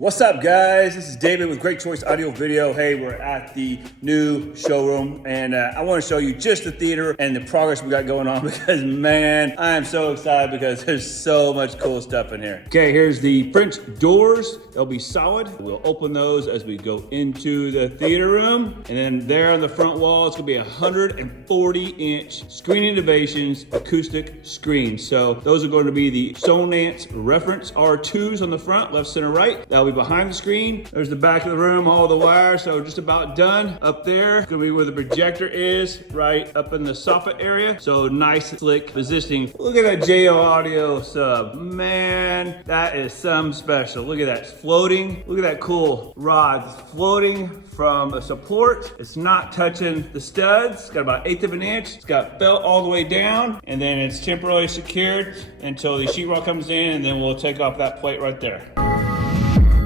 What's up, guys? This is David with Great Choice Audio Video. Hey, we're at the new showroom, and I want to show you just the theater and the progress we got going on because, man, I am so excited because there's so much cool stuff in here. Okay, here's the French doors. They'll be solid. We'll open those as we go into the theater room. And then there on the front wall, it's gonna be 140-inch screen innovations acoustic screens. So those are going to be the Sonance reference R2s on the front, left, center, right. That'll be behind the screen. There's the back of the room, all the wires, so just about done. Up there, gonna be where the projector is, right up in the soffit area. So nice, slick positioning. Look at that JO audio sub. Man, that is some special. Look at that, it's floating. Look at that cool rod. It's floating from a support. It's not touching the studs. It's got about 1/8 of an inch. It's got felt all the way down, and then it's temporarily secured until the sheetrock comes in, and then we'll take off that plate right there.